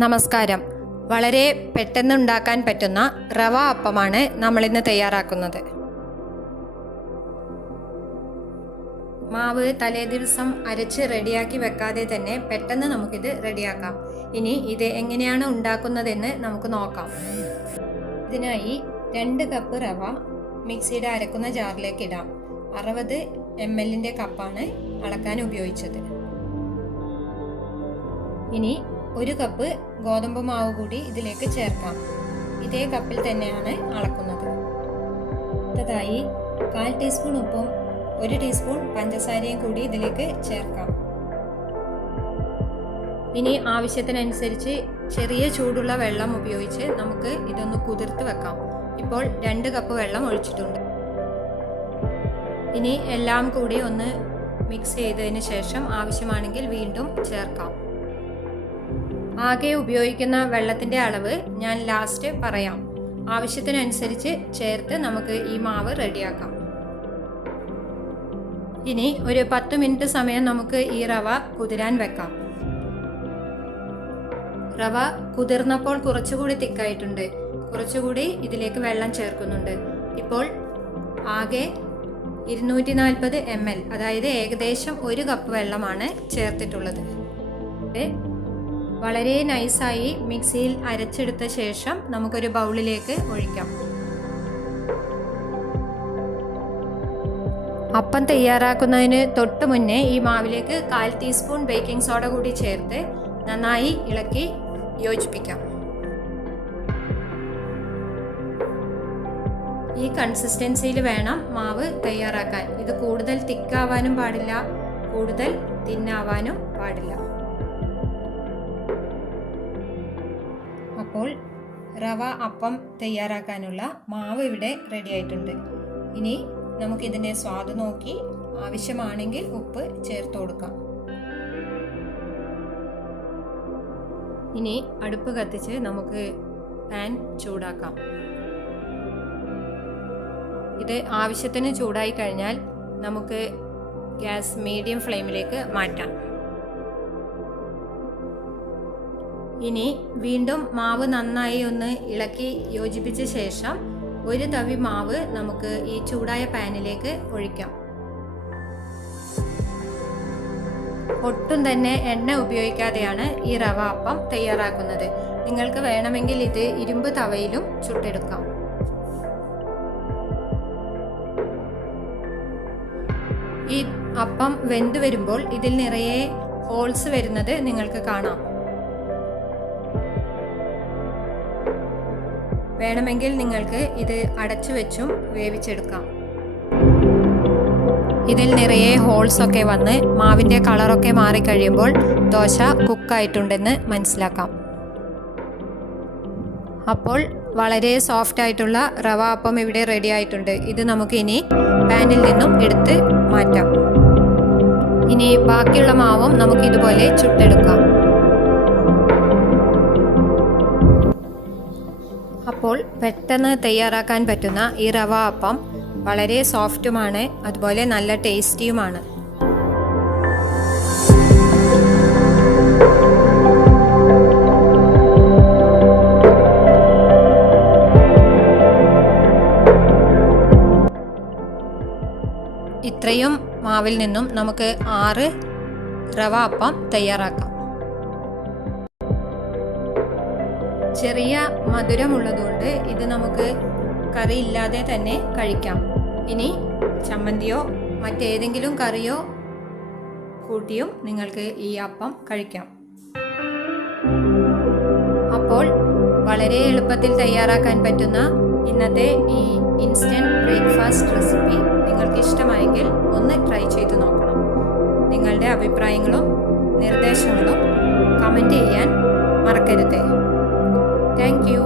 നമസ്കാരം. വളരെ പെട്ടെന്ന് ഉണ്ടാക്കാൻ പറ്റുന്ന റവ അപ്പമാണ് നമ്മളിന്ന് തയ്യാറാക്കുന്നത്. മാവ് തലേ ദിവസം അരച്ച് റെഡിയാക്കി വെക്കാതെ തന്നെ പെട്ടെന്ന് നമുക്കിത് റെഡിയാക്കാം. ഇനി ഇത് എങ്ങനെയാണ് ഉണ്ടാക്കുന്നതെന്ന് നമുക്ക് നോക്കാം. ഇതിനായി രണ്ട് കപ്പ് റവ മിക്സിയുടെ അരക്കുന്ന ജാറിലേക്ക് ഇടാം. അറുപത് എം എല്ലിന്റെ കപ്പാണ് അളക്കാൻ ഉപയോഗിച്ചത്. ഇനി ഒരു കപ്പ് ഗോതമ്പ് മാവ് കൂടി ഇതിലേക്ക് ചേർക്കാം. ഇതേ കപ്പിൽ തന്നെയാണ് അളക്കുന്നത്. അടുത്തതായി കാൽ ടീസ്പൂൺ ഉപ്പും ഒരു ടീസ്പൂൺ പഞ്ചസാരയും കൂടി ഇതിലേക്ക് ചേർക്കാം. ഇനി ആവശ്യത്തിനനുസരിച്ച് ചെറിയ ചൂടുള്ള വെള്ളം ഉപയോഗിച്ച് നമുക്ക് ഇതൊന്ന് കുതിർത്ത് വെക്കാം. ഇപ്പോൾ രണ്ട് കപ്പ് വെള്ളം ഒഴിച്ചിട്ടുണ്ട്. ഇനി എല്ലാം കൂടി ഒന്ന് മിക്സ് ചെയ്തതിന് ശേഷം ആവശ്യമാണെങ്കിൽ വീണ്ടും ചേർക്കാം. ആകെ ഉപയോഗിക്കുന്ന വെള്ളത്തിന്റെ അളവ് ഞാൻ ലാസ്റ്റ് പറയാം. ആവശ്യത്തിനനുസരിച്ച് ചേർത്ത് നമുക്ക് ഈ മാവ് റെഡിയാക്കാം. ഇനി ഒരു പത്ത് മിനിറ്റ് സമയം നമുക്ക് ഈ റവ കുതിരാൻ വെക്കാം. റവ കുതിർന്നപ്പോൾ കുറച്ചുകൂടി തിക്കായിട്ടുണ്ട്. കുറച്ചുകൂടി ഇതിലേക്ക് വെള്ളം ചേർക്കുന്നുണ്ട്. ഇപ്പോൾ ആകെ ഇരുന്നൂറ്റി നാൽപ്പത് എം എൽ അതായത് ഏകദേശം ഒരു കപ്പ് വെള്ളമാണ് ചേർത്തിട്ടുള്ളത്. വളരെ നൈസായി മിക്സിയിൽ അരച്ചെടുത്ത ശേഷം നമുക്കൊരു ബൗളിലേക്ക് ഒഴിക്കാം. അപ്പം തയ്യാറാക്കുന്നതിന് തൊട്ട് മുന്നേ ഈ മാവിലേക്ക് കാൽ ടീസ്പൂൺ ബേക്കിംഗ് സോഡ കൂടി ചേർത്ത് നന്നായി ഇളക്കി യോജിപ്പിക്കാം. ഈ കൺസിസ്റ്റൻസിയിൽ വേണം മാവ് തയ്യാറാക്കാൻ. ഇത് കൂടുതൽ തിക്കാവാനും പാടില്ല കൂടുതൽ തിന്നാവാനും പാടില്ല. അപ്പോൾ റവ അപ്പം തയ്യാറാക്കാനുള്ള മാവ് ഇവിടെ റെഡി ആയിട്ടുണ്ട്. ഇനി നമുക്കിതിന്റെ സ്വാദ് നോക്കി ആവശ്യമാണെങ്കിൽ ഉപ്പ് ചേർത്ത് കൊടുക്കാം. ഇനി അടുപ്പ് കത്തിച്ച് നമുക്ക് പാൻ ചൂടാക്കാം. ഇത് ആവശ്യത്തിന് ചൂടായി കഴിഞ്ഞാൽ നമുക്ക് ഗ്യാസ് മീഡിയം ഫ്ലെയിമിലേക്ക് മാറ്റാം. ഇനി വീണ്ടും മാവ് നന്നായി ഒന്ന് ഇളക്കി യോജിപ്പിച്ച ശേഷം ഒരു തവി മാവ് നമുക്ക് ഈ ചൂടായ പാനിലേക്ക് ഒഴിക്കാം. ഒട്ടും തന്നെ എണ്ണ ഉപയോഗിക്കാതെയാണ് ഈ റവ അപ്പം തയ്യാറാക്കുന്നത്. നിങ്ങൾക്ക് വേണമെങ്കിൽ ഇത് ഇരുമ്പ് തവയിലും ചുട്ടെടുക്കാം. ഈ അപ്പം വെന്തു വരുമ്പോൾ ഇതിൽ നിറയെ ഹോൾസ് വരുന്നത് നിങ്ങൾക്ക് കാണാം. വേണമെങ്കിൽ നിങ്ങൾക്ക് ഇത് അടച്ചു വെച്ചും വേവിച്ചെടുക്കാം. ഇതിൽ നിറയെ ഹോൾസ് ഒക്കെ വന്ന് മാവിന്റെ കളറൊക്കെ മാറിക്കഴിയുമ്പോൾ ദോശ കുക്കായിട്ടുണ്ടെന്ന് മനസ്സിലാക്കാം. അപ്പോൾ വളരെ സോഫ്റ്റ് ആയിട്ടുള്ള റവ അപ്പം ഇവിടെ റെഡി ആയിട്ടുണ്ട്. ഇത് നമുക്ക് ഇനി പാനിൽ നിന്നും എടുത്ത് മാറ്റാം. ഇനി ബാക്കിയുള്ള മാവും നമുക്ക് ഇതുപോലെ ചുട്ടെടുക്കാം. അപ്പോൾ പെട്ടെന്ന് തയ്യാറാക്കാൻ പറ്റുന്ന ഈ റവ അപ്പം വളരെ സോഫ്റ്റുമാണ് അതുപോലെ നല്ല ടേസ്റ്റിയുമാണ്. ഇത്രയും മാവിൽ നിന്നും നമുക്ക് ആറ് റവ അപ്പം തയ്യാറാക്കാം. ചെറിയ മധുരമുള്ളതുകൊണ്ട് ഇത് നമുക്ക് കറി ഇല്ലാതെ തന്നെ കഴിക്കാം. ഇനി ചമ്മന്തിയോ മറ്റേതെങ്കിലും കറിയോ കൂട്ടിയും നിങ്ങൾക്ക് ഈ അപ്പം കഴിക്കാം. അപ്പോൾ വളരെ എളുപ്പത്തിൽ തയ്യാറാക്കാൻ പറ്റുന്ന ഇന്നത്തെ ഈ ഇൻസ്റ്റന്റ് ബ്രേക്ക്ഫാസ്റ്റ് റെസിപ്പി നിങ്ങൾക്ക് ഇഷ്ടമായെങ്കിൽ ഒന്ന് ട്രൈ ചെയ്ത് നോക്കണം. നിങ്ങളുടെ അഭിപ്രായങ്ങളും നിർദ്ദേശങ്ങളും കമന്റ് ചെയ്യാൻ മറക്കരുത്. Thank you.